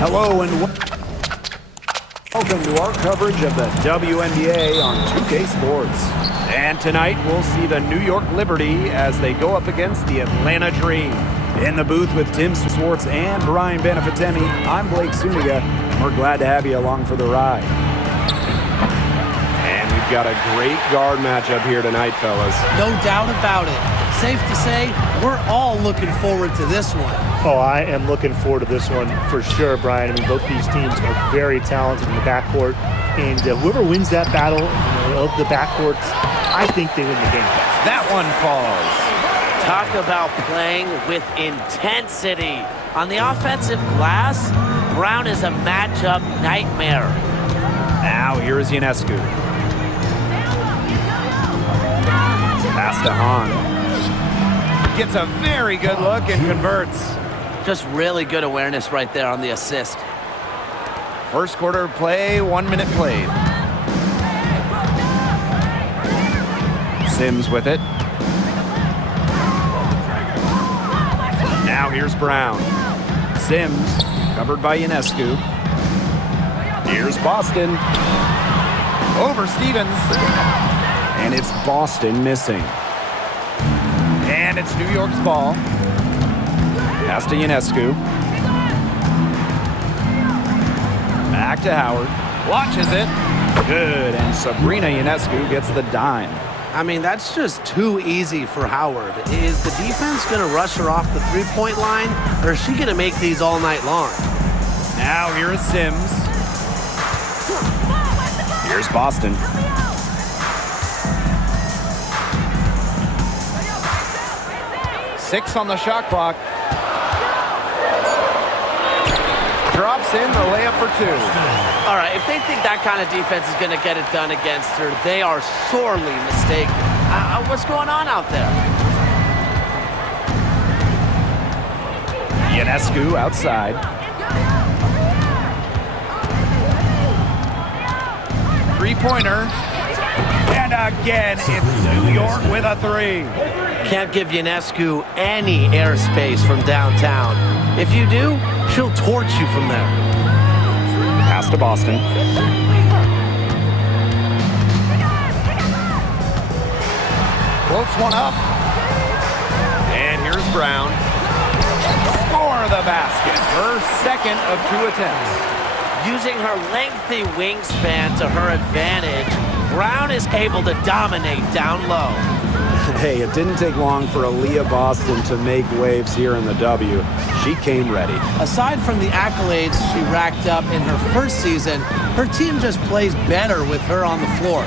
Hello and welcome to our coverage of the WNBA on 2K Sports. And tonight we'll see the New York Liberty as they go up against the Atlanta Dream. In the booth with Tim Swartz and Brian Benefitemi, I'm Blake Suniga. We're glad to have you along for the ride. And we've got a great guard matchup here tonight, fellas. No doubt about it. Safe to say, we're all looking forward to this one. Oh, I am looking forward to this one for sure, Brian. I mean, both these teams are very talented in the backcourt, and whoever wins that battle of the backcourts, I think they win the game. That one falls. Talk about playing with intensity. On the offensive glass, Brown is a matchup nightmare. Now here is Ionescu. Pass to Hahn. Gets a very good look and converts. Just really good awareness right there on the assist. First quarter play, 1 minute played. Sims with it. Now here's Brown. Sims, covered by Ionescu. Here's Boston. Over Stevens. And it's Boston missing. And it's New York's ball. Pass to Ionescu. Back to Howard. Launches it. Good. And Sabrina Ionescu gets the dime. I mean, that's just too easy for Howard. Is the defense going to rush her off the three-point line, or is she going to make these all night long? Now here is Sims. Here's Boston. Six on the shot clock. Drops in the layup for two. All right, if they think that kind of defense is going to get it done against her, they are sorely mistaken. What's going on out there? Ionescu outside. Three-pointer. And again, it's New York with a three. Can't give Ionescu any airspace from downtown. If you do, she'll torch you from there. Pass to Boston. Floats one up. And here's Brown. For the basket. Her second of two attempts. Using her lengthy wingspan to her advantage, Brown is able to dominate down low. Hey, it didn't take long for Aaliyah Boston to make waves here in the W. She came ready. Aside from the accolades she racked up in her first season, her team just plays better with her on the floor.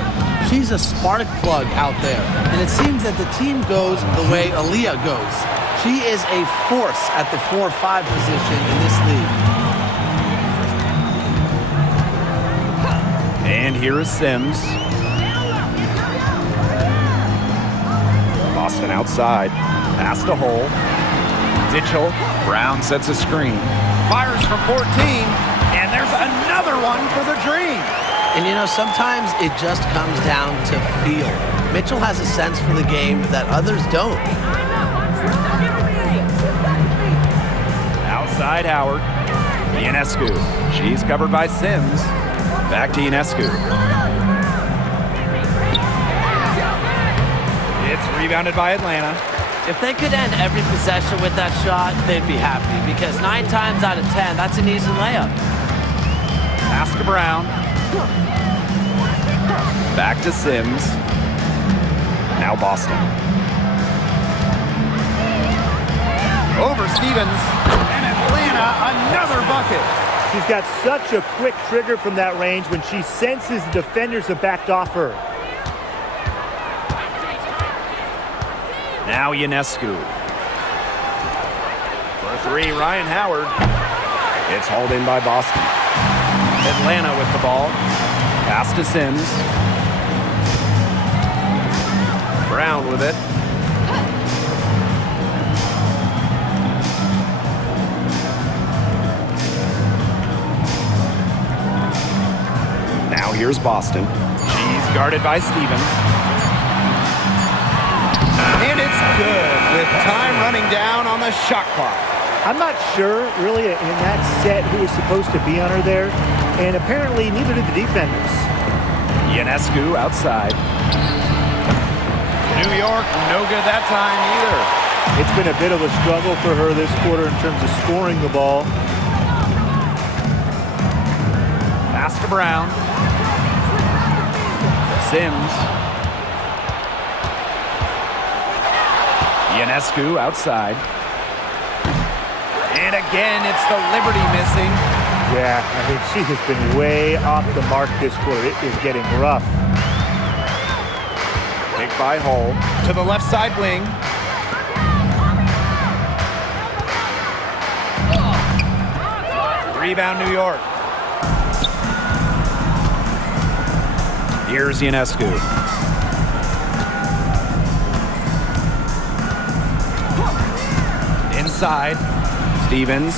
She's a spark plug out there, and it seems that the team goes the way Aaliyah goes. She is a force at the 4-5 position in this league. And here is Sims. Boston outside. Pass to Hole. Ditchell. Brown sets a screen. Fires from 14. And there's another one for the Dream. And you know, sometimes it just comes down to feel. Mitchell has a sense for the game that others don't. Outside Howard. Ionescu. She's covered by Sims. Back to Ionescu. It's rebounded by Atlanta. If they could end every possession with that shot, they'd be happy, because 9 times out of 10, that's an easy layup. Pass to Brown. Back to Sims. Now Boston. Over Stevens. And Atlanta, another bucket. She's got such a quick trigger from that range when she senses the defenders have backed off her. Now Ionescu. For three, Ryan Howard. It's hauled in by Boston. Atlanta with the ball. Pass to Sims. Brown with it. Now here's Boston. She's guarded by Stevens. And it's good with time running down on the shot clock. I'm not sure, really, in that set who was supposed to be on her there, and apparently neither did the defenders. Ionescu outside. New York, no good that time either. It's been a bit of a struggle for her this quarter in terms of scoring the ball. Pass to Brown. Sims. Ionescu outside. And again, it's the Liberty missing. Yeah, I mean, she has been way off the mark this quarter. It is getting rough. Pick by Hull to the left side wing. Rebound, New York. Here's Ionescu. Inside. Stevens.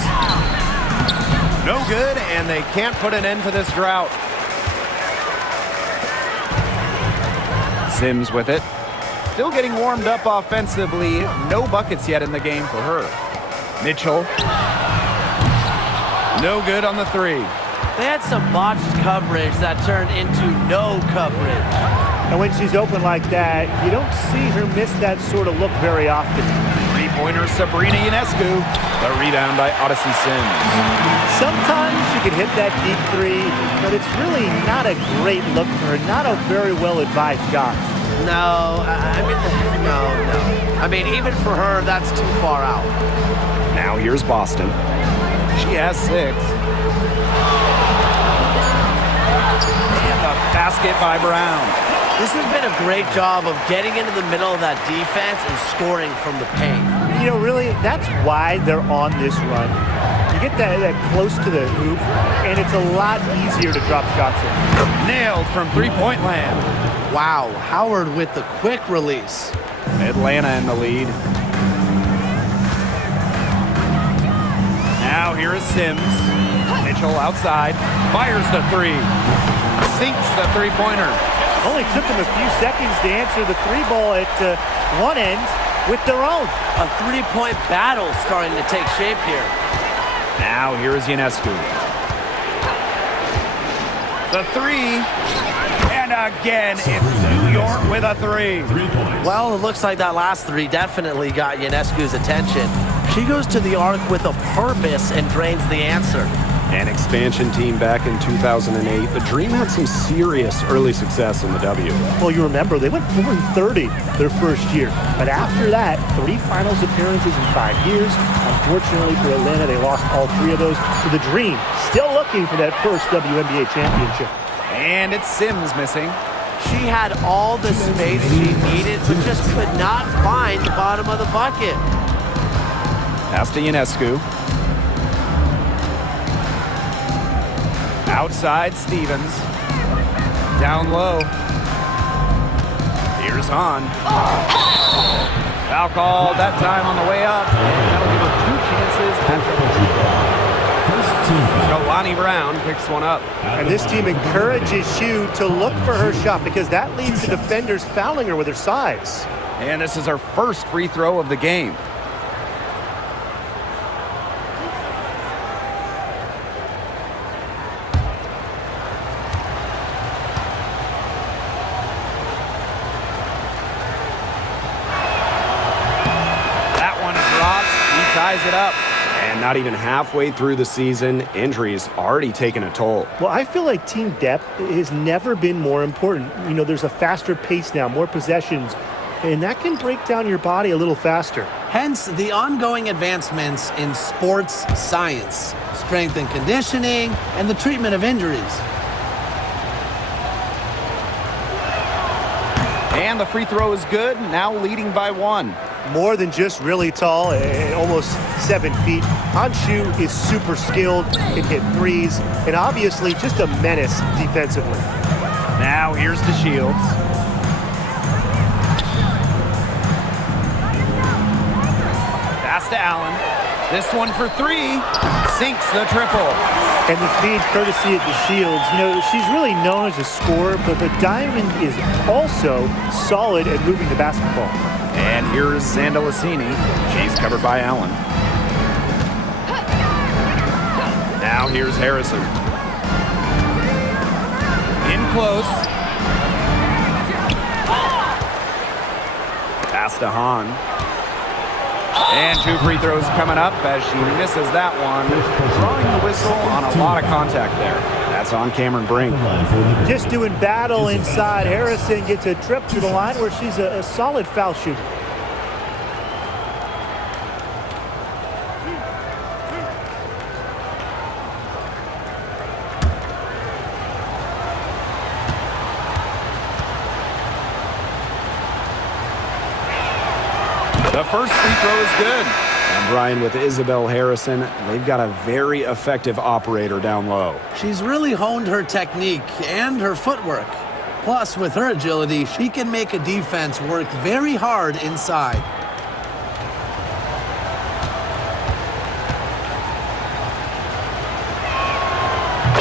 No good, and they can't put an end to this drought. Sims with it. Still getting warmed up offensively. No buckets yet in the game for her. Mitchell. No good on the three. They had some botched coverage that turned into no coverage. And when she's open like that, you don't see her miss that sort of look very often. Three-pointer, Sabrina Ionescu. The rebound by Odyssey Sims. Sometimes she can hit that deep three, but it's really not a great look for her. Not a very well-advised shot. No, no. I mean, even for her, that's too far out. Now here's Boston. She has 6. And the basket by Brown. This has been a great job of getting into the middle of that defense and scoring from the paint. You know, really, that's why they're on this run. You get that close to the hoop, and it's a lot easier to drop shots in. Nailed from three-point land. Wow, Howard with the quick release. Atlanta in the lead. Now here is Sims. Mitchell outside. Fires the three. Sinks the three-pointer. Only took them a few seconds to answer the three ball at one end with their own. A three-point battle starting to take shape here. Now here is Ionescu. The three. And again, it's New York with a three. Well, it looks like that last three definitely got Ionescu's attention. She goes to the arc with a purpose and drains the answer. An expansion team back in 2008. The Dream had some serious early success in the W. Well, you remember, they went 4-30 their first year. But after that, 3 finals appearances in 5 years. Unfortunately for Atlanta, they lost all 3 of those to the Dream. Still looking for that first WNBA championship. And it's Sims missing. She had all the space she needed, but just could not find the bottom of the bucket. Pass to Ionescu. Outside, Stevens. Down low. Here's Hahn. Foul called that time on the way up. And that'll give her 2 chances at the Lonnie Brown picks one up. And this team encourages you to look for her shot because that leads to defenders fouling her with her size. And this is her first free throw of the game. Ties it up. And not even halfway through the season, injuries already taken a toll. Well, I feel like team depth has never been more important. You know, there's a faster pace now, more possessions, and that can break down your body a little faster. Hence, the ongoing advancements in sports science, strength and conditioning, and the treatment of injuries. And the free throw is good, now leading by 1. More than just really tall, almost 7 feet. Anshu is super skilled, can hit threes, and obviously just a menace defensively. Now here's the Shields. Pass to Allen. This one for 3. Sinks the triple. And the feed courtesy of the Shields. You know, she's really known as a scorer, but Diamond is also solid at moving the basketball. And here's Zandalicini. She's covered by Allen. Now here's Harrison. In close. Pass to Hahn. And 2 free throws coming up as she misses that one. Drawing the whistle on a lot of contact there. That's on Cameron Brink. Just doing battle inside. Harrison gets a trip to the line where she's a solid foul shooter. The first free throw is good. And Brian, with Isabel Harrison, they've got a very effective operator down low. She's really honed her technique and her footwork. Plus, with her agility, she can make a defense work very hard inside.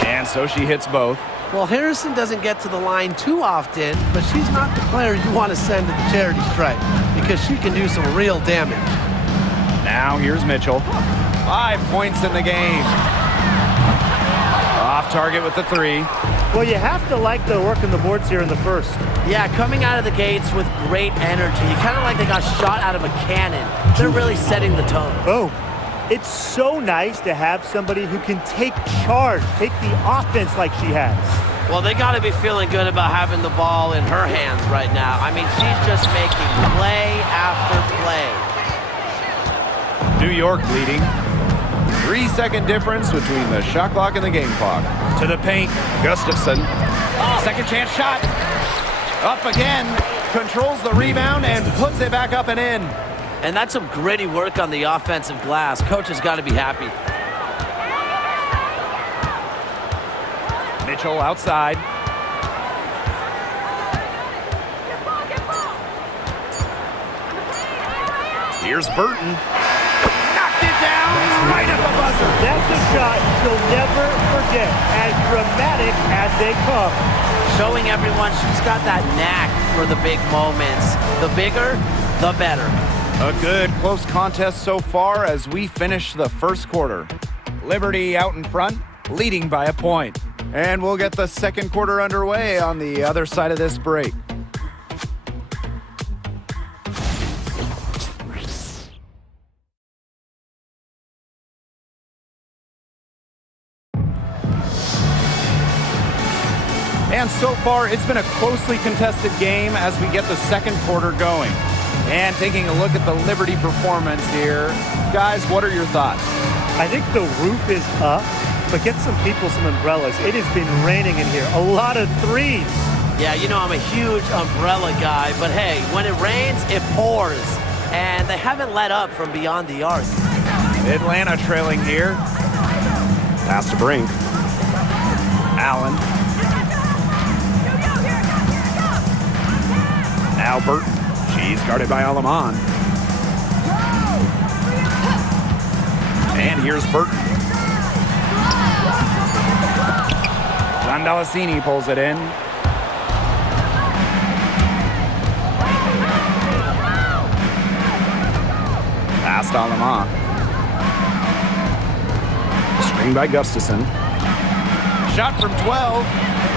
And so she hits both. Well, Harrison doesn't get to the line too often, but she's not the player you want to send to the charity stripe because she can do some real damage. Now here's Mitchell. 5 points in the game. Off target with the 3. Well, you have to like the work on the boards here in the first. Yeah, coming out of the gates with great energy. Kind of like they got shot out of a cannon. They're really setting the tone. Boom. It's so nice to have somebody who can take charge, take the offense like she has. Well, they got to be feeling good about having the ball in her hands right now. I mean, she's just making play after play. New York leading. 3-second difference between the shot clock and the game clock. To the paint, Gustafson. Second chance shot. Up again. Controls the rebound and puts it back up and in. And that's some gritty work on the offensive glass. Coach has got to be happy. Mitchell outside. Here's Burton. Knocked it down right at the buzzer. That's a shot she'll never forget, as dramatic as they come. Showing everyone she's got that knack for the big moments. The bigger, the better. A good close contest so far as we finish the first quarter. Liberty out in front, leading by a point. And we'll get the second quarter underway on the other side of this break. And so far, it's been a closely contested game as we get the second quarter going. And taking a look at the Liberty performance here, guys, what are your thoughts? I think the roof is up, but get some people some umbrellas. It has been raining in here. A lot of threes. Yeah, you know I'm a huge umbrella guy, but hey, when it rains, it pours. And they haven't let up from beyond the arc. Atlanta trailing here. Pass to Brink. Allen. Now Burton. She's guarded by Alaman. And here's Burton. Zandalacini pulls it in. Pass to Alaman. Screen by Gustafson. Shot from 12.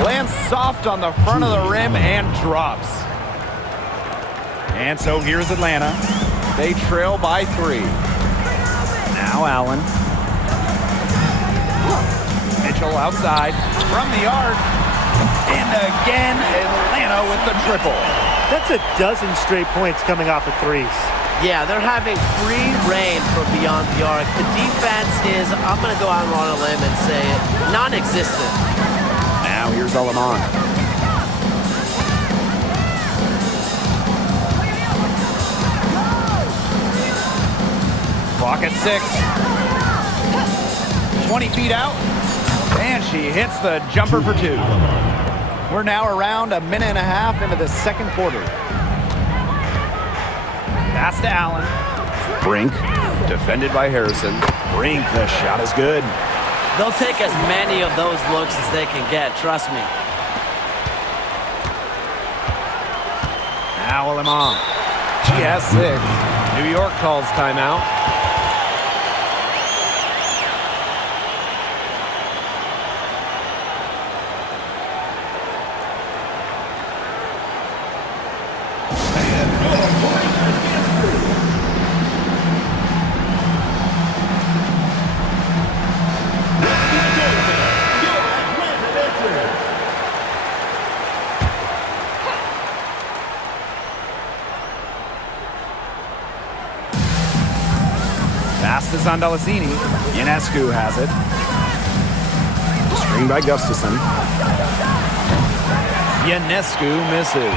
Lands soft on the front of the rim and drops. And so here's Atlanta. They trail by 3. Now Allen. Mitchell outside from the arc. And again, Atlanta with the triple. That's a dozen straight points coming off of threes. Yeah, they're having free reign from beyond the arc. The defense is, I'm going to go out on a limb and say it, non-existent. Now here's Alaman. Clock at 6. 20 feet out. And she hits the jumper for 2. We're now around a minute and a half into the second quarter. Pass to Allen. Brink, defended by Harrison. Brink, the shot is good. They'll take as many of those looks as they can get, trust me. Now Alaman. She has 6. New York calls timeout. Andalasini. Ionescu has it. Screen by Gustafson. Ionescu misses.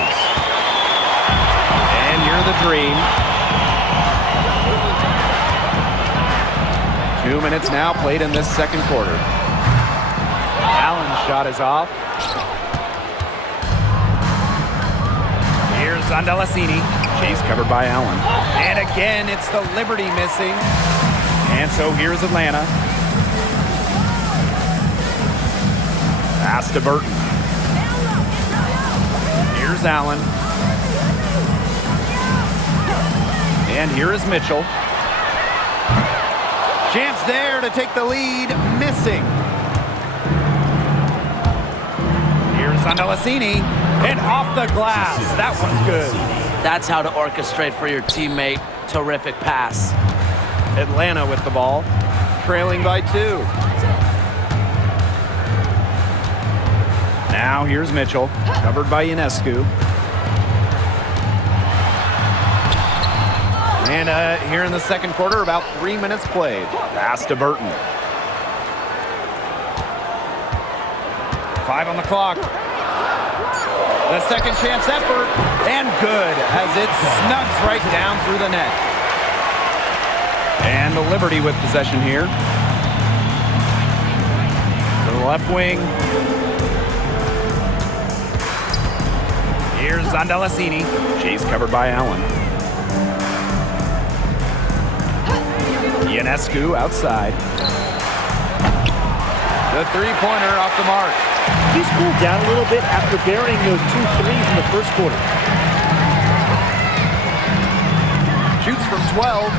And you're the Dream. 2 minutes now played in this second quarter. Allen's shot is off. Here's Andalasini. She's covered by Allen. And again, it's the Liberty missing. And so here's Atlanta. Pass to Burton. Here's Allen. And here is Mitchell. Chance there to take the lead. Missing. Here's Andalasini. And off the glass. That one's good. That's how to orchestrate for your teammate. Terrific pass. Atlanta with the ball. Trailing by 2. Now here's Mitchell. Covered by Ionescu. And here in the second quarter, about 3 minutes played. Pass to Burton. 5 on the clock. The second chance effort, and good, as it snugs right down through the net. And the Liberty with possession here. To the left wing. Here's Andalasini. She's covered by Allen. Ionescu outside. The three-pointer off the mark. He's cooled down a little bit after burying those 2 threes in the first quarter. Shoots from 12.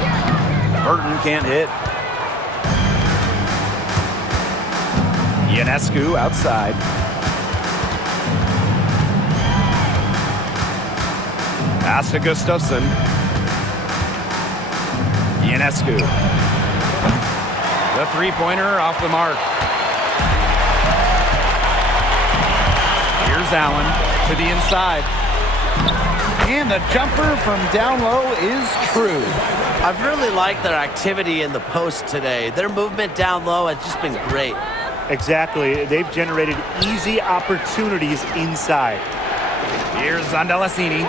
Burton can't hit. Ionescu outside. Pass to Gustafson. Ionescu. The three-pointer off the mark. Here's Allen to the inside. And the jumper from down low is true. I've really liked their activity in the post today. Their movement down low has just been great. Exactly. They've generated easy opportunities inside. Here's Andalasini.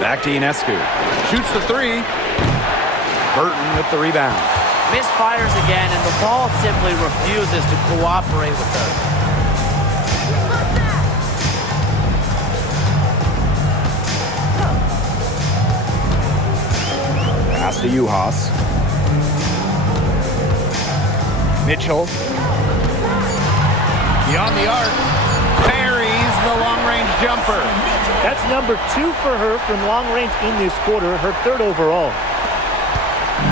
Back to Ionescu. Shoots the three. Burton with the rebound. Misfires again, and the ball simply refuses to cooperate with her. Pass to Uhas. Mitchell. Beyond the arc. Buries the long-range jumper. That's number 2 for her from long range in this quarter, her 3rd overall.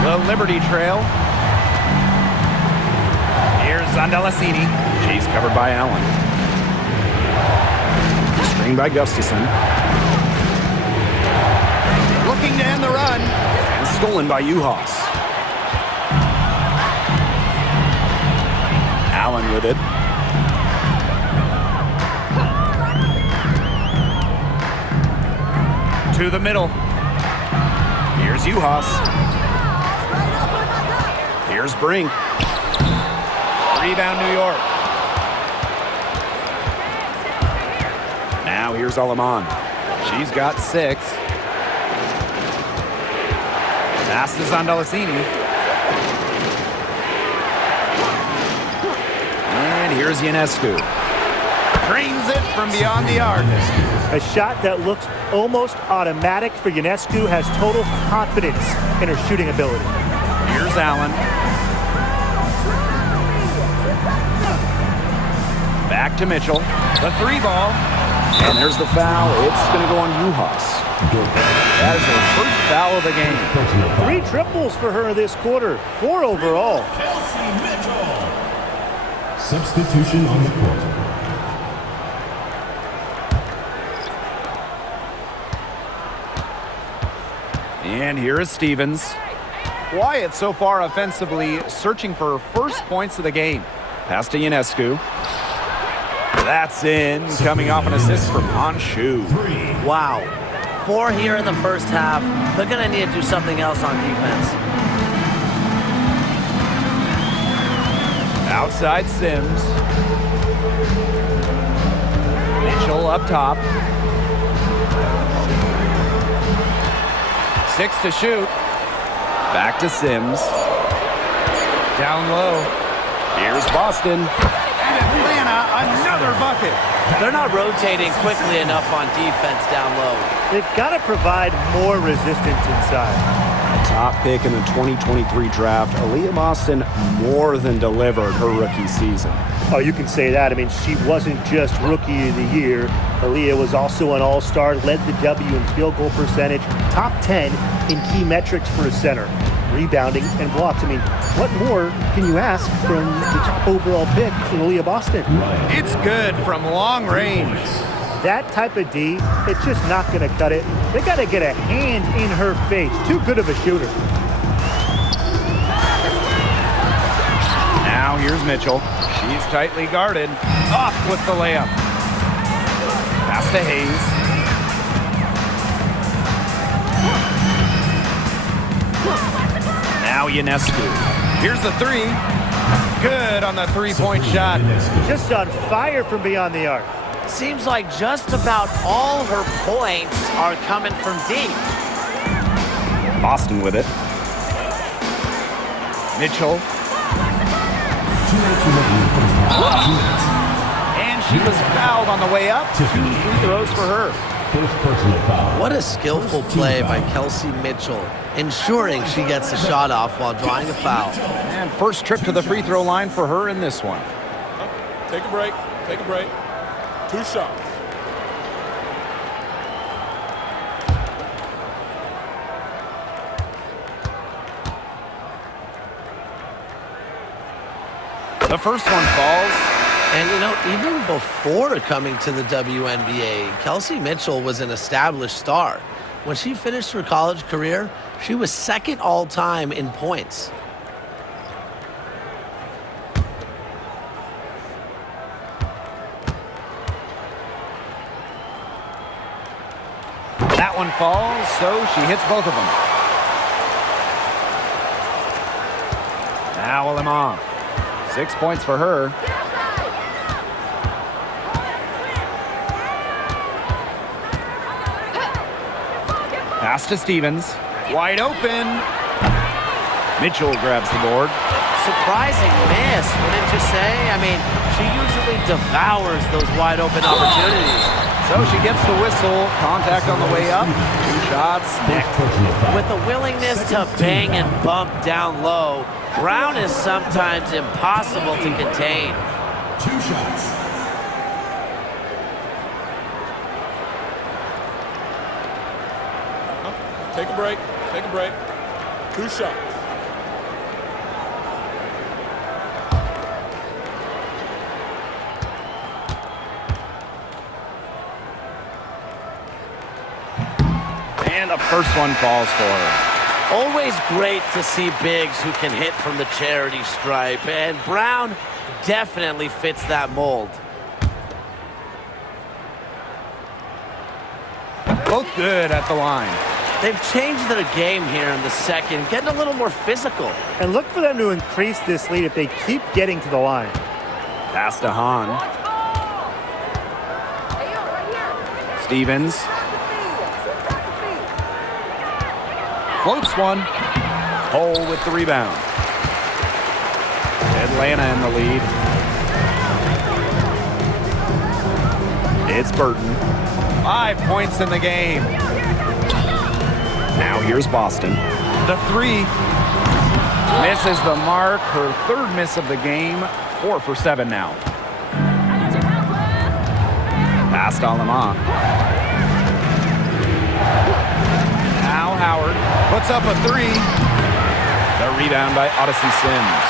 The Liberty trail. Here's Andalasini. She's covered by Allen. Screen by Gustafson. Looking to end the run. And stolen by Uhas. Allen with it. To the middle. Here's Uhas. Here's Brink. Rebound New York. Now here's Alaman. She's got 6. Pass to Andalasini. And here's Ionescu. Drains it from beyond the arc. A shot that looks almost automatic for Ionescu, has total confidence in her shooting ability. Here's Allen. Back to Mitchell. The 3-ball. And there's the foul. It's going to go on Uhas. That is her first foul of the game. 3 triples for her this quarter. 4 overall. Substitution on the court. And here is Stevens. Wyatt so far offensively searching for first points of the game. Pass to Ionescu. That's in, coming off an assist from Honshu. Wow. 4 here in the first half. They're going to need to do something else on defense. Outside Sims. Mitchell up top. 6 to shoot. Back to Sims. Down low. Here's Boston. And Atlanta, another bucket. They're not rotating quickly enough on defense down low. They've got to provide more resistance inside. Top pick in the 2023 draft, Aaliyah Boston more than delivered her rookie season. Oh, you can say that. I mean, she wasn't just Rookie of the Year. Aaliyah was also an All-Star, led the W in field goal percentage, top 10 in key metrics for a center, rebounding and blocks. I mean, what more can you ask from the top overall pick in Aaliyah Boston? It's good from long range. That type of D, it's just not going to cut it. They got to get a hand in her face. Too good of a shooter. Now here's Mitchell. She's tightly guarded. Off with the layup. Pass to Hayes. Now Ionescu. Here's the three. Good on the three-point shot. Just on fire from beyond the arc. Seems like just about all her points are coming from deep. Boston with it. Mitchell. And she was fouled on the way up. 2 free throws for her. First personal foul. What a skillful play by Kelsey Mitchell, ensuring she gets the shot off while drawing a foul. And first trip to the free throw line for her in this one. Take a break. Take a break. 2 shots. The first one falls. And, you know, even before coming to the WNBA, Kelsey Mitchell was an established star. When she finished her college career, she was second all-time in points. That one falls, so she hits both of them. Now Lemon. 6 points for her. Pass to Stevens. Wide open. Mitchell grabs the board. Surprising miss, wouldn't you say? I mean, she usually devours those wide open opportunities. So she gets the whistle. Contact on the way up. 2 shots next. With a willingness to bang and bump down low, Brown is sometimes impossible to contain. 2 shots. Take a break. Take a break. 2 shots. And the first one falls for her. Always great to see bigs who can hit from the charity stripe, and Brown definitely fits that mold. Both good at the line. They've changed their game here in the second, getting a little more physical. And look for them to increase this lead if they keep getting to the line. Pass to Hahn. Stevens. Floats one. Hole with the rebound. Atlanta in the lead. It's Burton. 5 points in the game. Now here's Boston. The three. Misses the mark. Her 3rd miss of the game. 4 for 7 now. Pass to Alamont. Now Howard puts up a 3. The rebound by Odyssey Sims.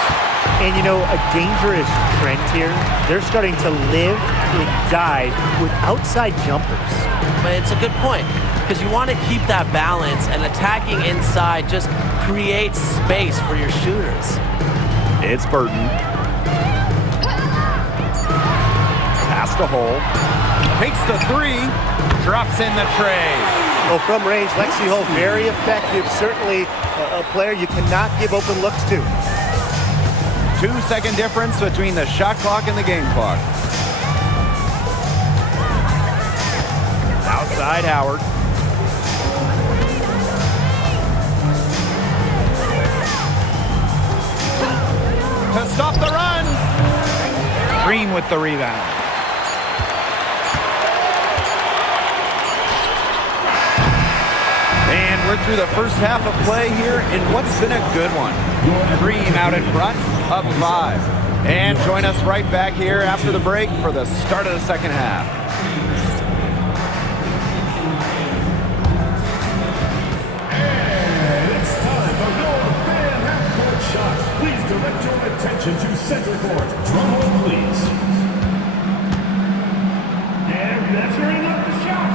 And you know, a dangerous trend here, they're starting to live and die with outside jumpers. But it's a good point, because you want to keep that balance, and attacking inside just creates space for your shooters. It's Burton. Pass to Hole. Takes the 3. Drops in the tray. Well, from range, Lexi Hull, very effective. Certainly a player you cannot give open looks to. 2-second difference between the shot clock and the game clock. Outside Howard. To stop the run. Green with the rebound. And we're through the first half of play here in what's been a good one. Dream out in front, up 5. And join us right back here after the break for the start of the second half. And it's time for your fan half-court shot. Please direct your attention to center court. Drum roll, please. And that's bringing up the shot.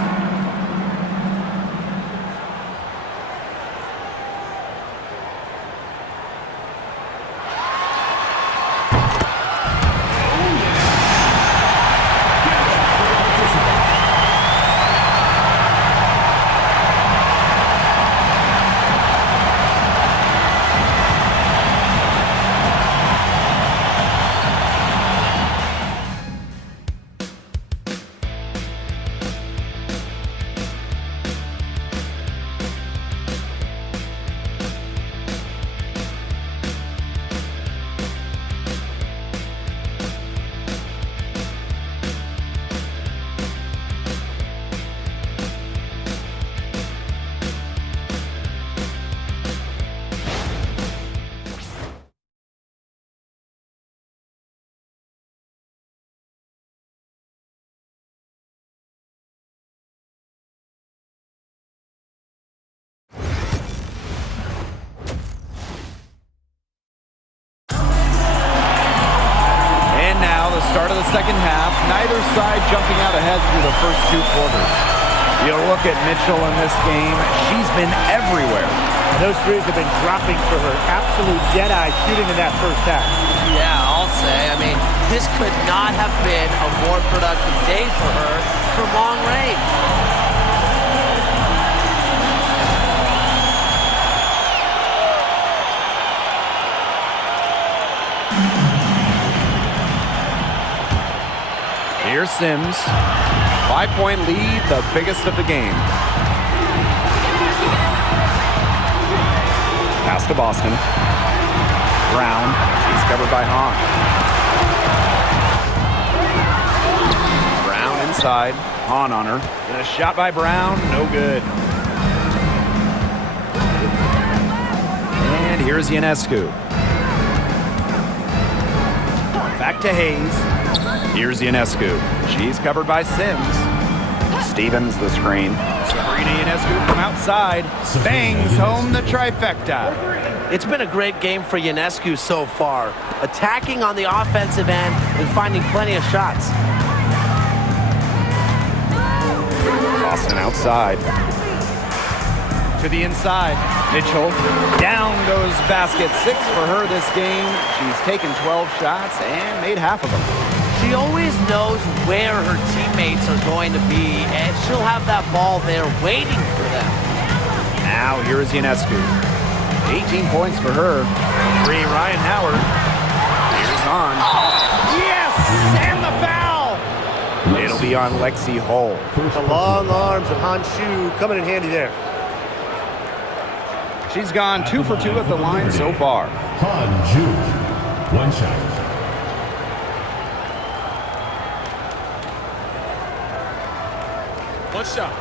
Start of the second half, neither side jumping out ahead through the first 2 quarters. You look at Mitchell in this game, she's been everywhere. And those threes have been dropping for her. Absolute dead-eye shooting in that first half. Yeah, I'll say. I mean, this could not have been a more productive day for her from long range. Here's Sims. 5-point lead, the biggest of the game. Pass to Boston. Brown. She's covered by Hahn. Brown inside. Hahn on her. And a shot by Brown. No good. And here's Ionescu. Back to Hayes. Here's Ionescu. She's covered by Sims. Stevens the screen. Sabrina Ionescu from outside. Bangs home the trifecta. It's been a great game for Ionescu so far, attacking on the offensive end and finding plenty of shots. Boston outside. To the inside. Mitchell. Down goes basket 6 for her this game. She's taken 12 shots and made half of them. She always knows where her teammates are going to be, and she'll have that ball there waiting for them. Now here is Ionescu. 18 points for her. 3, Ryan Howard. Here's on. Yes! And the foul! It'll be on Lexi Hull. The long arms of Han Shu coming in handy there. She's gone 2 for 2 at the line so far. Han Ju. 1 shot. One shot.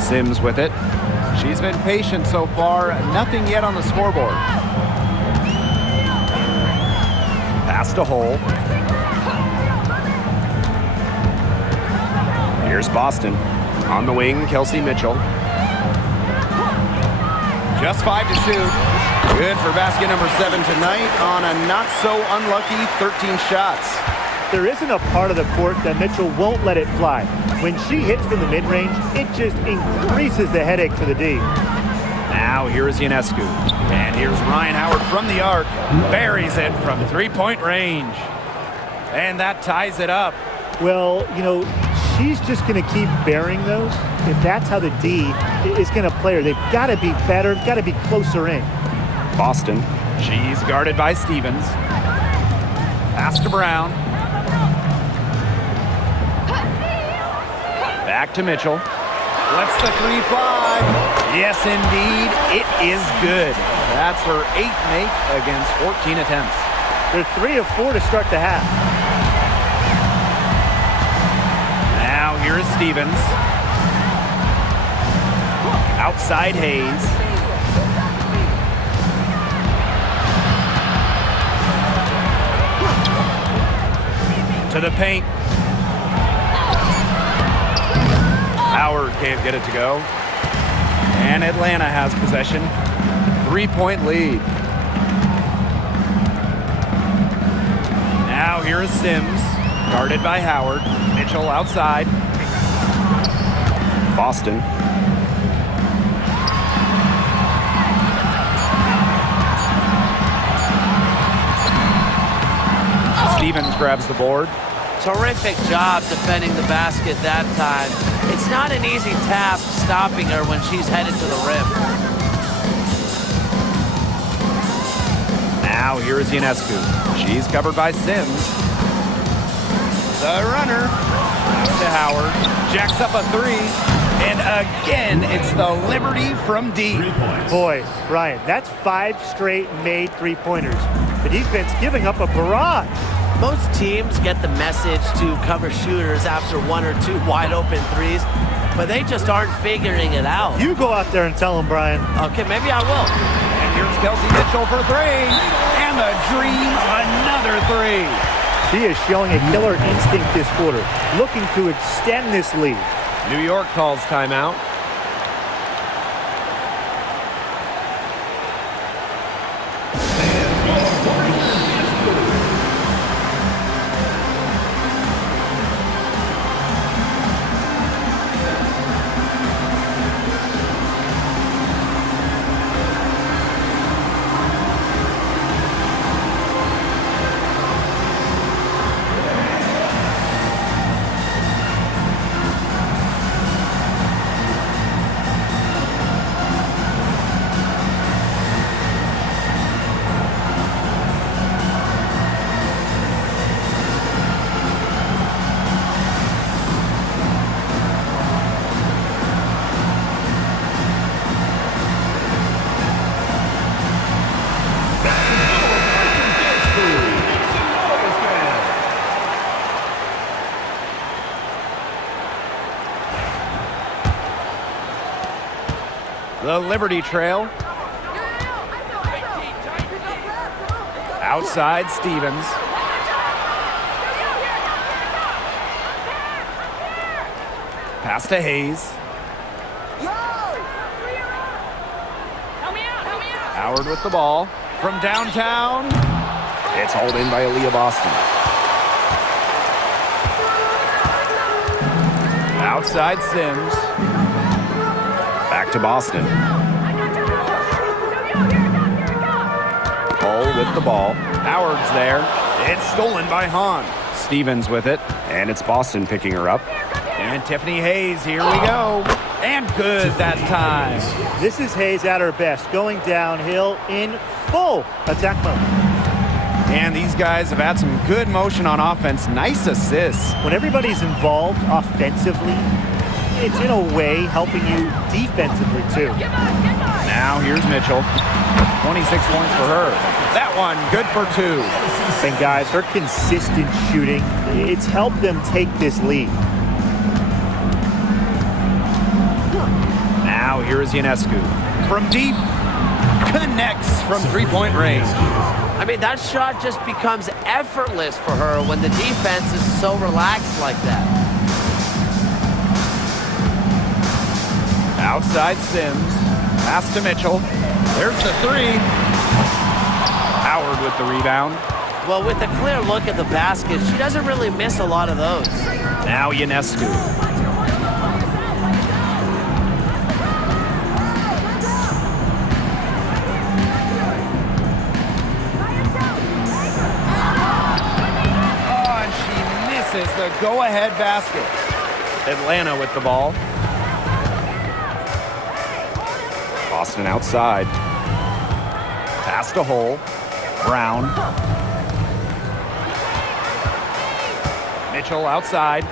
Sims with it. She's been patient so far. Nothing yet on the scoreboard. Pass to Hull. Here's Boston. On the wing, Kelsey Mitchell. Just 5 to shoot. Good for basket number 7 tonight on a not-so-unlucky 13 shots. There isn't a part of the court that Mitchell won't let it fly. When she hits from the mid-range, it just increases the headache for the D. Now here's Ionescu. And here's Ryan Howard from the arc. Buries it from three-point range. And that ties it up. Well, you know, she's just going to keep burying those. If that's how the D is going to play her, they've got to be better, got to be closer in. Boston. She's guarded by Stevens. Pass to Brown. Back to Mitchell. Lets the three fly. Yes, indeed, it is good. That's her 8th make against 14 attempts. They're 3 of 4 to start the half. Now here is Stevens. Outside Hayes. To the paint. Howard can't get it to go. And Atlanta has possession. 3-point lead. Now here is Sims. Guarded by Howard. Mitchell outside. Boston. Stevens grabs the board. Terrific job defending the basket that time. It's not an easy task stopping her when she's headed to the rim. Now here is Ionescu. She's covered by Sims. The runner to Howard. Jacks up a three. And again, it's the Liberty from deep. Boy, Ryan, that's 5 straight made three-pointers. The defense giving up a barrage. Most teams get the message to cover shooters after 1 or 2 wide open threes, but they just aren't figuring it out. You go out there and tell them, Brian. Okay, maybe I will. And here's Kelsey Mitchell for 3. And the Dream, another 3. She is showing a killer instinct this quarter, looking to extend this lead. New York calls timeout. The Liberty trail. Outside Stevens. Pass to Hayes. Howard with the ball. From downtown. It's hauled in by Aaliyah Boston. Outside Sims. Back to Boston. Hull with the ball. Howard's there. It's stolen by Hahn. Stevens with it. And it's Boston picking her up. And Tiffany Hayes, here we go. And good that time. This is Hayes at her best, going downhill in full attack mode. And these guys have had some good motion on offense. Nice assists. When everybody's involved offensively, it's in a way helping you defensively too. Now here's Mitchell. 26 points for her. That one good for 2. And guys, her consistent shooting, it's helped them take this lead. Now here is Ionescu. From deep, connects from three-point range. I mean, that shot just becomes effortless for her when the defense is so relaxed like that. Outside Sims. Pass to Mitchell. There's the 3. Howard with the rebound. Well, with a clear look at the basket, she doesn't really miss a lot of those. Now Ionescu. go-ahead basket. Atlanta with the ball. Boston outside. Pass to Hull. Brown. Mitchell outside.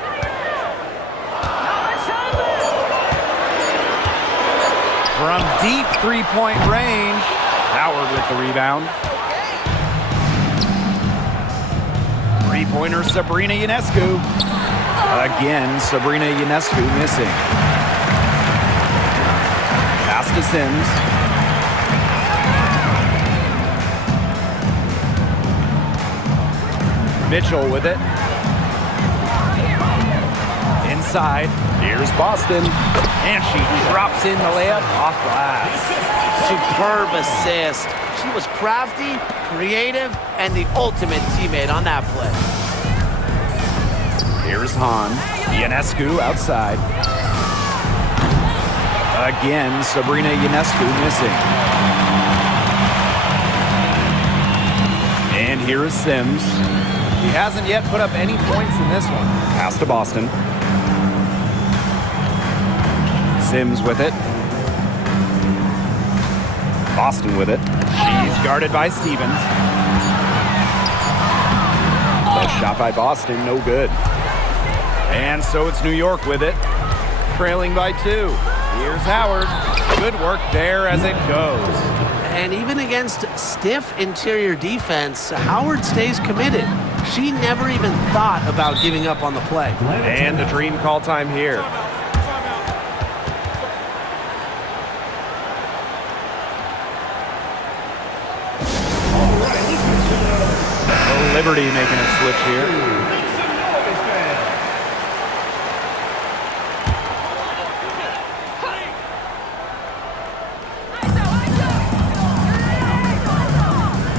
From deep three-point range, Howard with the rebound. Three-pointer Sabrina Ionescu. Again, Sabrina Ionescu missing. Pass to Sims. Mitchell with it. Inside. Here's Boston. And she drops in the layup off glass. Superb assist. She was crafty, creative, and the ultimate teammate on that play. Here's Hahn. Ionescu outside. Again, Sabrina Ionescu missing. And here is Sims. He hasn't yet put up any points in this one. Pass to Boston. Sims with it. Boston with it. She's guarded by Stevens. The shot by Boston, no good. And so it's New York with it. Trailing by 2. Here's Howard. Good work there as it goes. And even against stiff interior defense, Howard stays committed. She never even thought about giving up on the play. And the Dream call time here. Liberty making a switch here.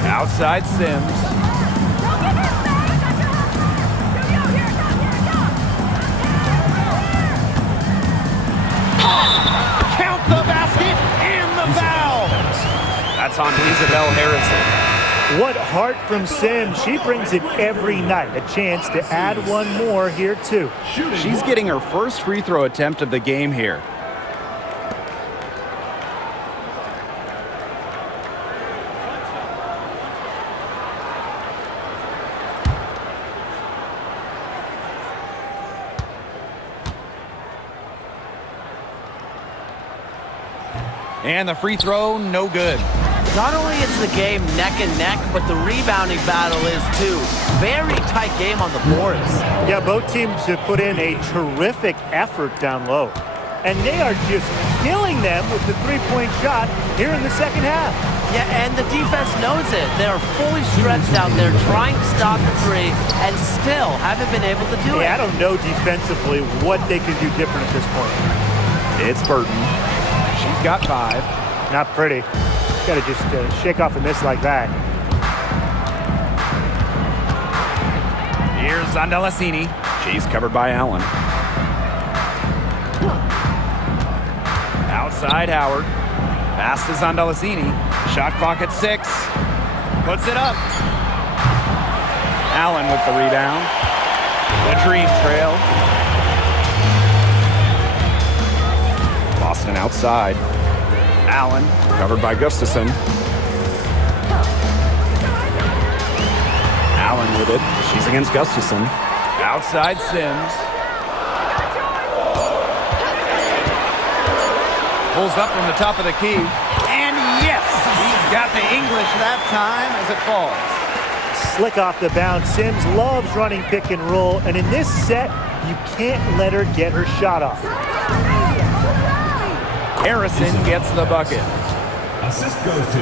Outside Sims. Count the basket and the foul. That's on Isabel Harrison. What heart from Sims. She brings it every night. A chance to add one more here, too. She's getting her first free throw attempt of the game here. And the free throw, no good. Not only is the game neck and neck, but the rebounding battle is too. Very tight game on the boards. Yeah, both teams have put in a terrific effort down low. And they are just killing them with the three-point shot here in the second half. Yeah, and the defense knows it. They are fully stretched out there trying to stop the three and still haven't been able to do it. I don't know defensively what they can do different at this point. It's Burton. She's got 5. Not pretty. Got to just shake off a miss like that. Here's Zandalacini. She's covered by Allen. Outside Howard. Pass to Zandalacini. Shot clock at 6. Puts it up. Allen with the rebound. The Dream trail. Boston outside. Allen, covered by Gustafson. Allen with it. She's against Gustafson. Outside Sims. Pulls up from the top of the key. And yes, he's got the English that time as it falls. Slick off the bounce. Sims loves running pick and roll. And in this set, you can't let her get her shot off. Harrison gets the bucket. Assist goes to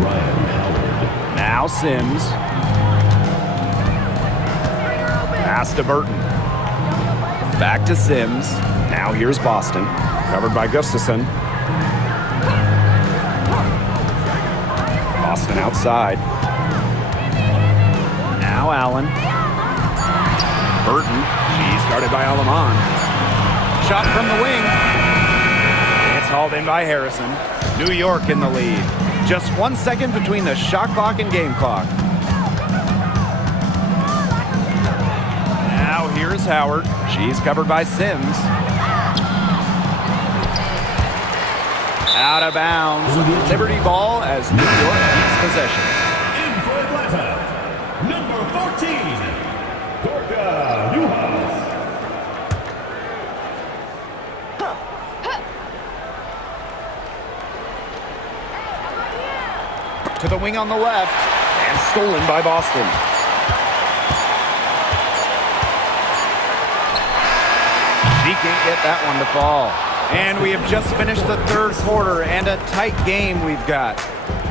Ryan Howard. Now Sims. Pass to Burton. Back to Sims. Now here's Boston. Covered by Gustafson. Boston outside. Now Allen. Burton. She's guarded by Alaman. Shot from the wing. Hauled in by Harrison. New York in the lead. Just 1 second between the shot clock and game clock. Now here's Howard. She's covered by Sims. Out of bounds. Liberty ball as New York keeps possession. In for Atlanta, number 14, Dorka Newhouse. To the wing on the left, and stolen by Boston. She can't get that one to fall. And we have just finished the third quarter, and a tight game we've got.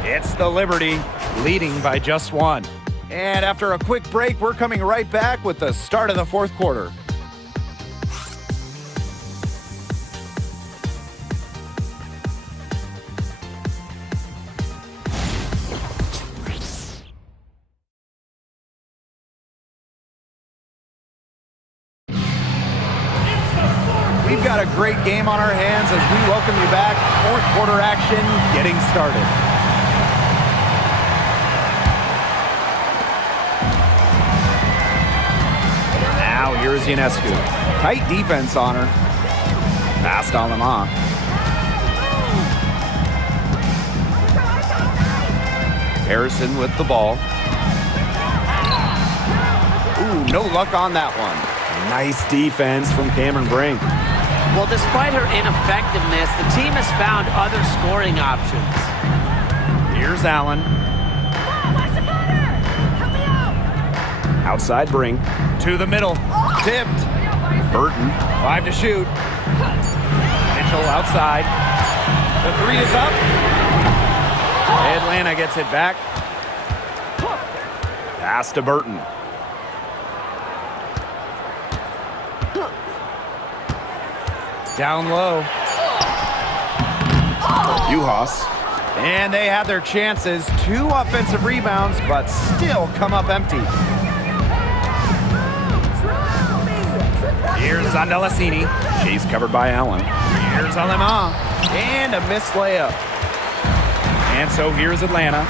It's the Liberty leading by just one. And after a quick break, we're coming right back with the start of the fourth quarter. We've got a great game on our hands as we welcome you back. Fourth quarter action getting started. Now here's Ionescu. Tight defense on her. Fast on them on. Harrison with the ball. Ooh, no luck on that one. Nice defense from Cameron Brink. Well, despite her ineffectiveness, the team has found other scoring options. Here's Allen. Outside Brink. To the middle. Tipped. Burton. 5 to shoot. Mitchell outside. The three is up. Atlanta gets it back. Pass to Burton. Down low. Uhas. And they have their chances. 2 offensive rebounds, but still come up empty. Here's Zandalasini. She's covered by Allen. Here's Alema. And a missed layup. And so here's Atlanta.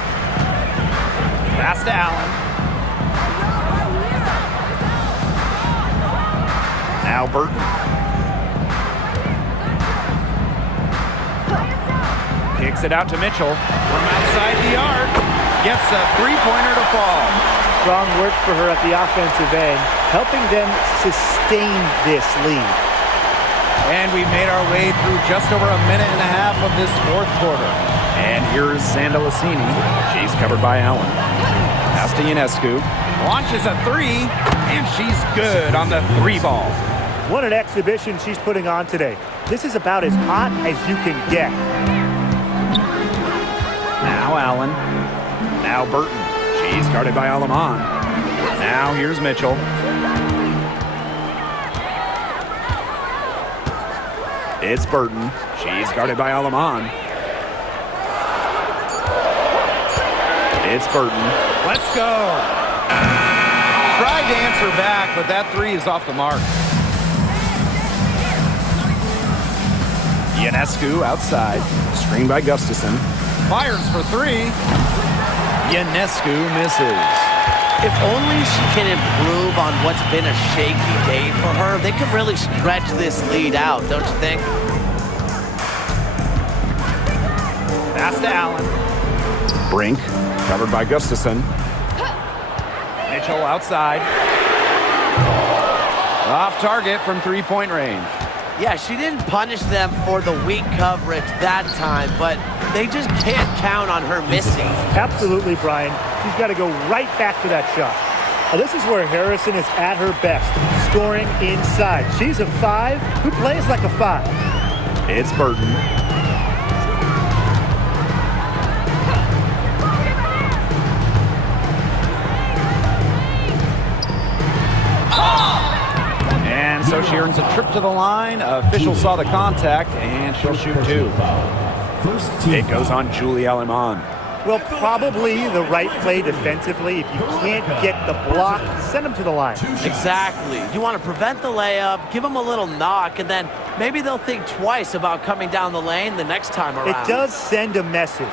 Pass to Allen. Now Burton. Kicks it out to Mitchell from outside the arc. Gets a three-pointer to fall. Strong work for her at the offensive end, helping them sustain this lead. And we've made our way through just over a minute and a half of this fourth quarter. And here's Zandalasini. She's covered by Allen. Pass to Ionescu. Launches a three, and she's good on the three ball. What an exhibition she's putting on today. This is about as hot as you can get. Now Allen. Now Burton. She's guarded by Aleman. Now here's Mitchell. It's Burton. She's guarded by Aleman. It's Burton. Let's go. Tried to answer back, but that three is off the mark. Ionescu outside. Screened by Gustafson. Fires for three. Ionescu misses. If only she can improve on what's been a shaky day for her, they could really stretch this lead out, don't you think? Pass to Allen. Brink, covered by Gustafson. Mitchell outside. Off target from three-point range. Yeah, she didn't punish them for the weak coverage that time, but they just can't count on her missing. Absolutely, Brian. She's got to go right back to that shot. Now, this is where Harrison is at her best, scoring inside. She's a 5 who plays like a 5. It's Burton. And so she earns a trip to the line. Official saw the contact, and she'll shoot two. It goes on Julie Aleman. Well, probably the right play defensively. If you can't get the block, send them to the line. Exactly. You want to prevent the layup, give them a little knock, and then maybe they'll think twice about coming down the lane the next time around. It does send a message.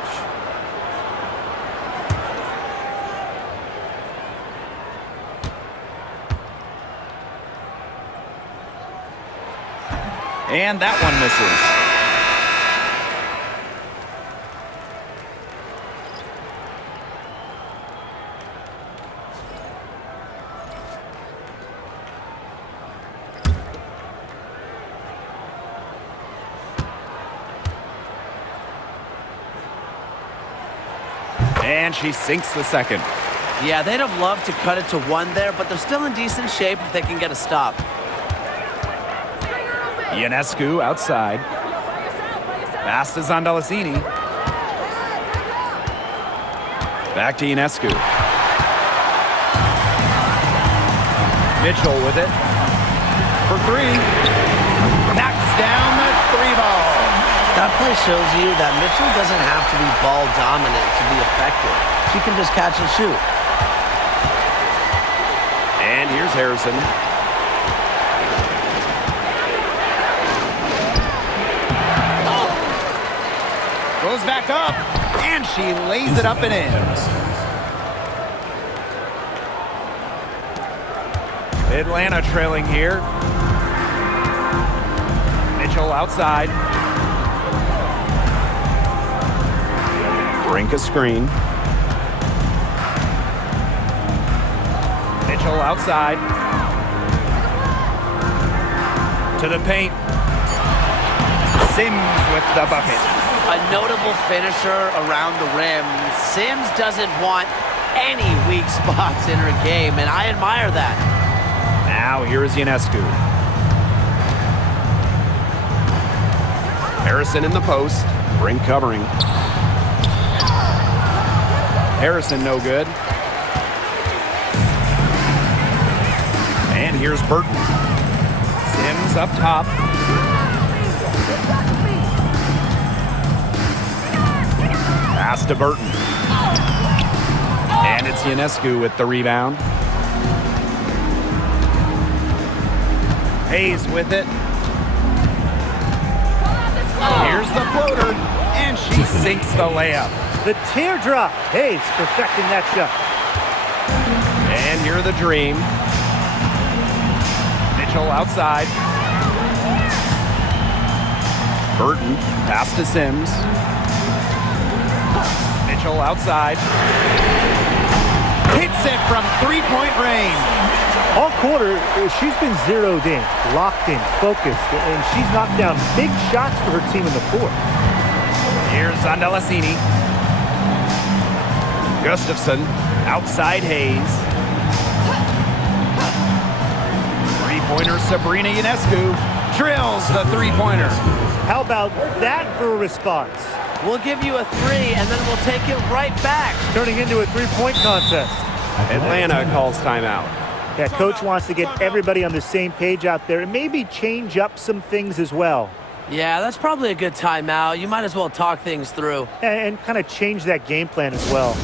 And that one misses. And she sinks the second. Yeah, they'd have loved to cut it to one there, but they're still in decent shape if they can get a stop. Ionescu outside. Pass to Zondalasini. Back to Ionescu. Mitchell with it. For three. Knocks down the three ball. That play shows you that Mitchell doesn't have to be ball dominant to be effective. She can just catch and shoot. And here's Harrison. Goes back up, and she lays it up and in. Atlanta trailing here. Mitchell outside. Brink a screen. Mitchell outside. To the paint. Sims with the bucket. A notable finisher around the rim. Sims doesn't want any weak spots in her game, and I admire that. Now here is Ionescu. Harrison in the post. Brink covering. Harrison no good. And here's Burton. Sims up top. Pass to Burton. And it's Ionescu with the rebound. Hayes with it. Here's the floater. And she sinks the layup. The teardrop. Hayes perfecting that shot. And here the Dream. Mitchell outside. Burton, pass to Sims. Mitchell outside. Hits it from three-point range. All quarter, she's been zeroed in, locked in, focused, and she's knocked down big shots for her team in the fourth. Here's Zondalasini. Gustafson, outside Hayes. Three-pointer Sabrina Ionescu drills the three-pointer. How about that for a response? We'll give you a three, and then we'll take it right back. Turning into a three-point contest. Atlanta calls timeout. Yeah, coach wants to get everybody on the same page out there and maybe change up some things as well. Yeah, that's probably a good timeout. You might as well talk things through. And kind of change that game plan as well.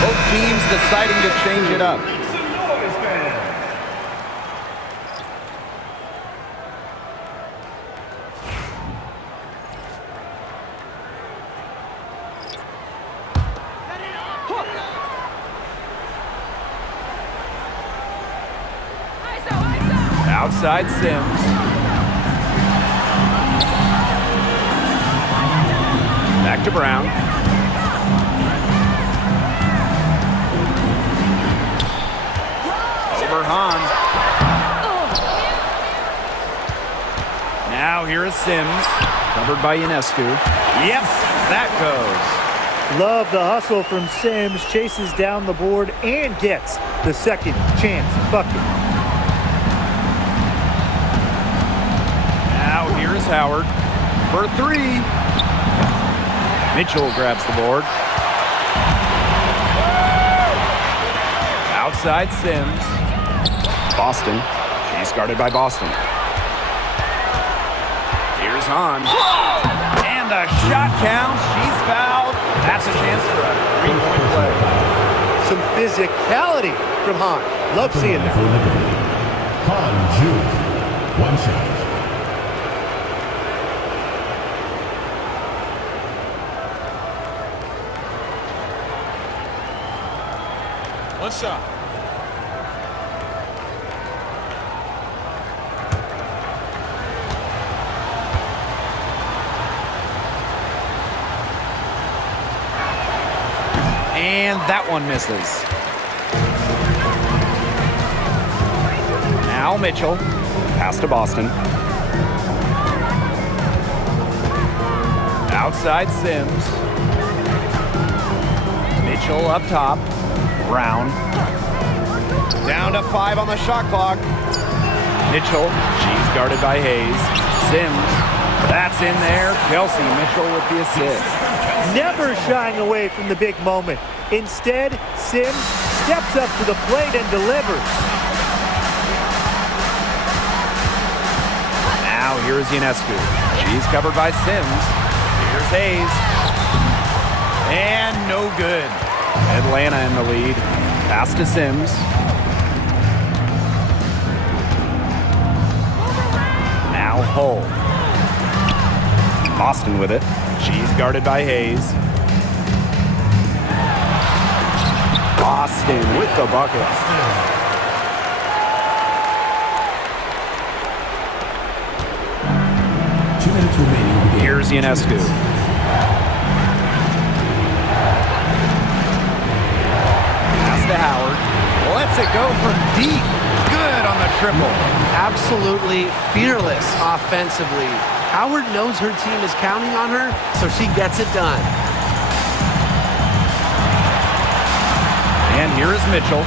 Both teams deciding to change it up. Outside Sims. Back to Brown. Over Hahn. Now here is Sims. Covered by Ionescu. Yep, that goes. Love the hustle from Sims. Chases down the board and gets the second chance bucket. Now here's Howard for three. Mitchell grabs the board. Outside Sims. Boston. She's guarded by Boston. Here's Hahn. And the shot counts. She's fouled. That's a chance for a three-point play. Some physicality from Hahn. Love seeing that. Han Ju. One shot. One shot. And that one misses. Now Mitchell. Pass to Boston. Outside Sims. Mitchell up top. Brown. Down to 5 on the shot clock. Mitchell. She's guarded by Hayes. Sims. That's in there. Kelsey Mitchell with the assist. Never shying away from the big moment. Instead, Sims steps up to the plate and delivers. Now here's Ionescu. She's covered by Sims. Here's Hayes. And no good. Atlanta in the lead. Pass to Sims. Now Hull. Boston with it. She's guarded by Hayes. Boston with the bucket. Here's Ionescu. Pass to Howard. Lets it go from deep. Good on the triple. Absolutely fearless offensively. Howard knows her team is counting on her, so she gets it done. And here is Mitchell.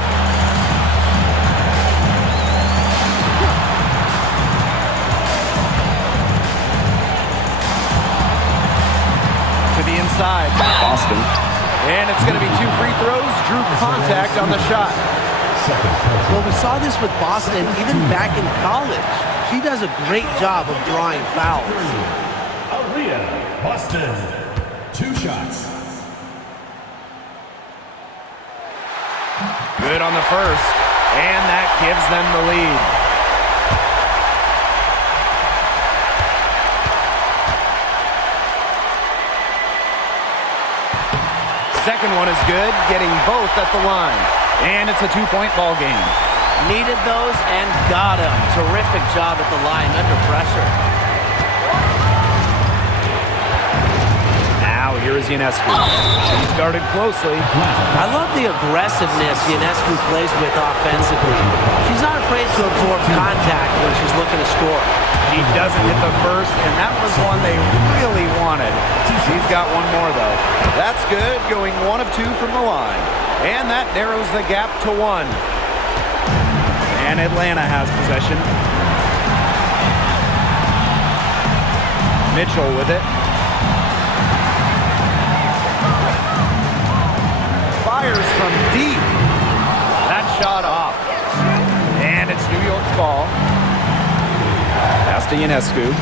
To the inside. Boston. And it's going to be 2 free throws. Drew contact on the shot. Well, we saw this with Boston even back in college. She does a great job of drawing fouls. Aaliyah, Boston. 2 shots. Good on the first. And that gives them the lead. Second one is good, getting both at the line. And it's a 2-point ball game. Needed those and got them. Terrific job at the line under pressure. Now here is Ionescu. She's guarded closely. I love the aggressiveness Ionescu plays with offensively. She's not afraid to absorb contact when she's looking to score. She doesn't hit the first, and that was one they really wanted. She's got one more, though. That's good, going 1 of 2 from the line. And that narrows the gap to 1. And Atlanta has possession. Mitchell with it. Fires from deep. That shot off. And it's New York's ball. Pass to Ionescu.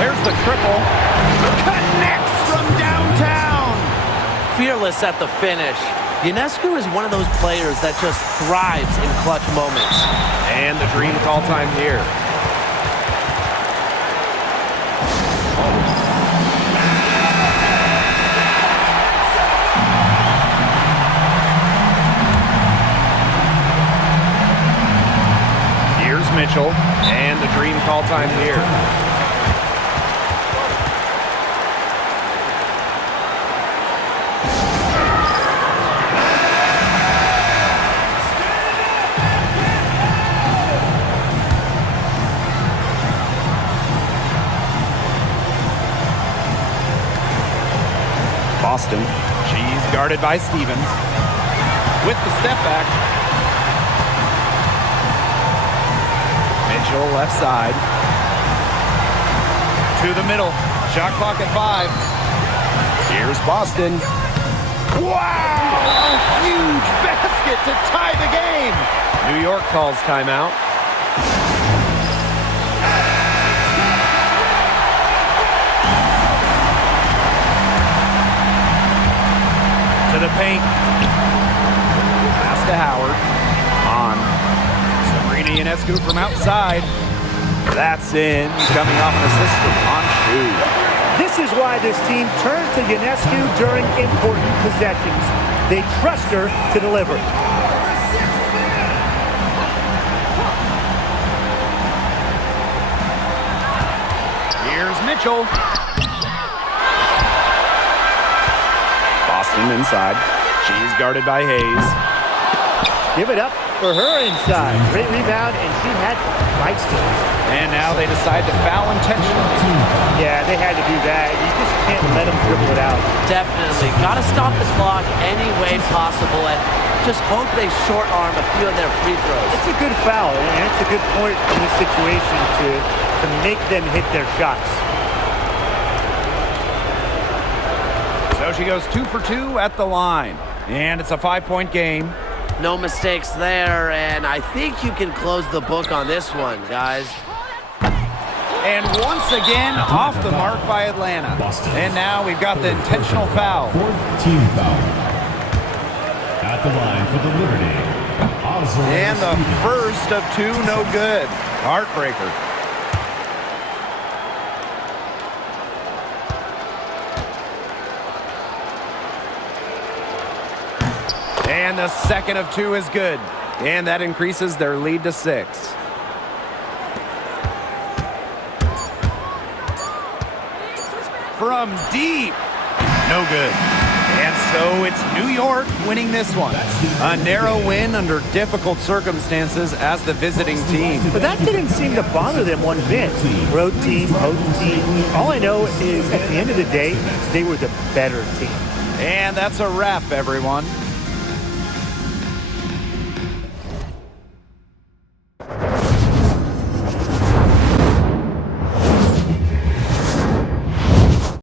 There's the triple. Connects from downtown. Fearless at the finish. Ionescu is one of those players that just thrives in clutch moments. And the dream call time here. Here's Mitchell, and the dream call time here. Boston. She's guarded by Stevens. With the step back. Mitchell left side. To the middle. Shot clock at 5. Here's Boston. Wow! A huge basket to tie the game. New York calls timeout. To the paint. Pass to Howard. On. Sabrina Ionescu from outside. That's in. Coming off an assist from Anshu. This is why this team turns to Ionescu during important possessions. They trust her to deliver. Here's Mitchell. Boston inside. She's guarded by Hayes. Give it up for her inside. Great rebound, and she had fight skills. And now they decide to foul intentionally. Yeah, they had to do that. You just can't let them dribble it out. Definitely. Got to stop the clock any way possible and just hope they short arm a few of their free throws. It's a good foul, and it's a good point in this situation to make them hit their shots. So she goes 2 for 2 at the line. And it's a 5-point game. No mistakes there, and I think you can close the book on this one, guys. And once again, off the mark by Atlanta. And now we've got the intentional foul. Fourth team foul. At the line for the Liberty. And the first of 2, no good. Heartbreaker. And the second of 2 is good. And that increases their lead to 6. From deep. No good. And so it's New York winning this one. A narrow win under difficult circumstances as the visiting team. But that didn't seem to bother them one bit. Road team, home team. All I know is at the end of the day, they were the better team. And that's a wrap, everyone.